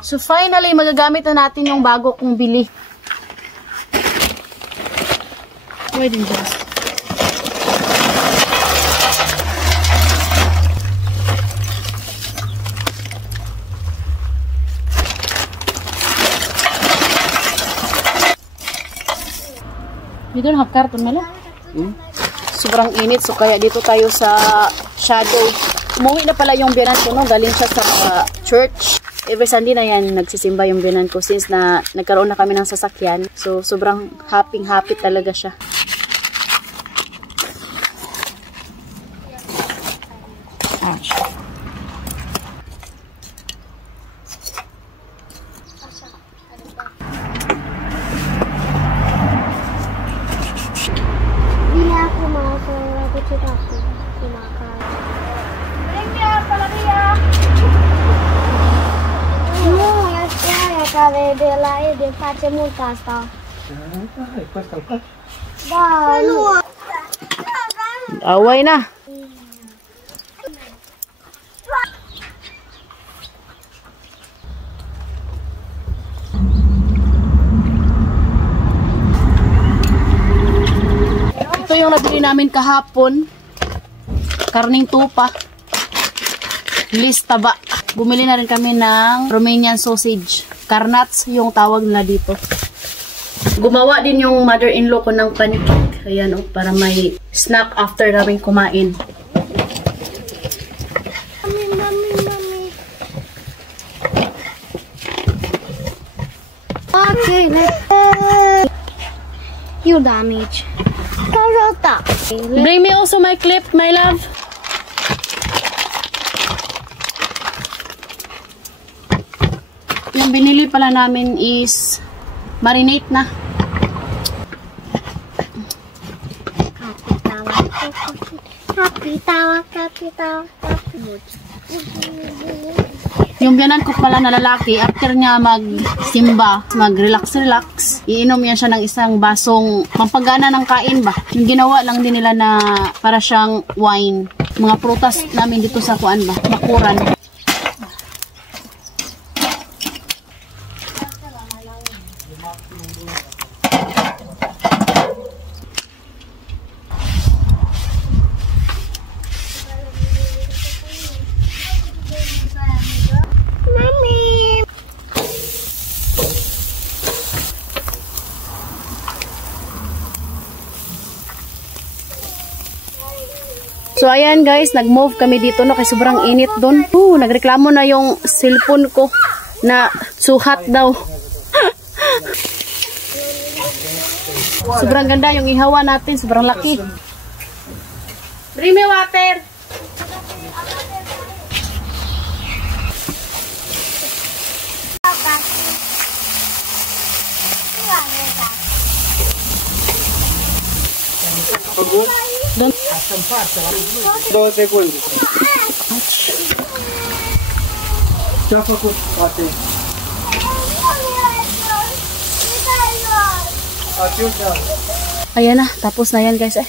So finally, magagamit na natin yung bago kong bili. Wait din just. You don't have carton, Melo? Sobrang init, so kaya dito tayo sa shadow. Umuwi na pala yung biyanan ko, no? Galing siya sa church. Every Sunday na yan, nagsisimba yung biyanan ko since na nagkaroon na kami ng sasakyan. So, sobrang happy talaga siya. Ouch. De la de face mult asta. Da, nu. Away na. Ito yung nabili namin kahapon. Karning tupa. Listaba. Bumili na rin kami ng Romanian sausage. Karnats yung tawag nila dito. Gumawa din yung mother-in-law ko ng pancake. Ayan o, para may snack after namin kumain. Mami. Okay, let's... You damage. Karota. Bring me also my clip, my love. Yung binili pala namin is marinate na. Yung biyanan ko pala na lalaki, after niya mag-simba, mag-relax, iinom yan siya ng isang basong pampagana ng kain ba. Yung ginawa lang din nila na para siyang wine. Mga prutas namin dito sa kuan ba, bakuran. So ayan guys, nag-move kami dito no kasi sobrang init doon. Nagreklamo na yung cellphone ko na suhat daw. Sobrang ganda yung ihawa natin, sobrang laki. Bring me water. Don't. 2 secunde. Ce-a făcut, poate? Ayan na, tapos na yan guys eh.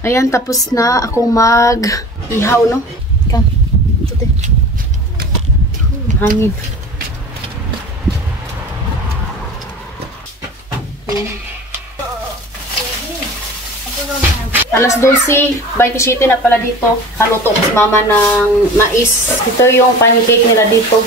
Ayan, tapos na akong mag-ihaw, no? Come. Ito, hangin. Alas 12:27 na pala dito. Haluto si mama ng mais. Ito yung pancake nila dito.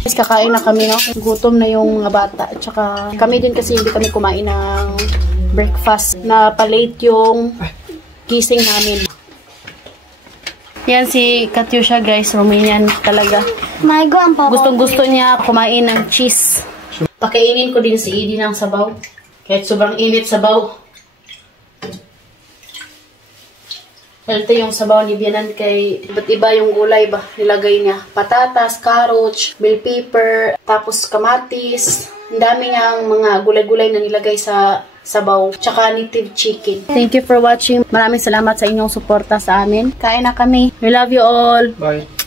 Guys, kakain na kami, no? Gutom na yung mga bata. At saka kami din kasi hindi kami kumain ng breakfast. Na palate yung gising namin. Yan si Katyusha guys, Romanian talaga. My grandpa. Gustong-gusto niya kumain ng cheese. Pakainin ko din si Edie ng sabaw. Kahit sobrang init sabaw. Healthy yung sabaw ni Bianan kay iba't iba yung gulay ba nilagay niya. Patatas, carrots, bell pepper, tapos kamatis. Ang dami niyang mga gulay-gulay na nilagay sa sabaw. Tsaka native chicken. Thank you for watching. Maraming salamat sa inyong suporta sa amin. Kain na kami. We love you all. Bye.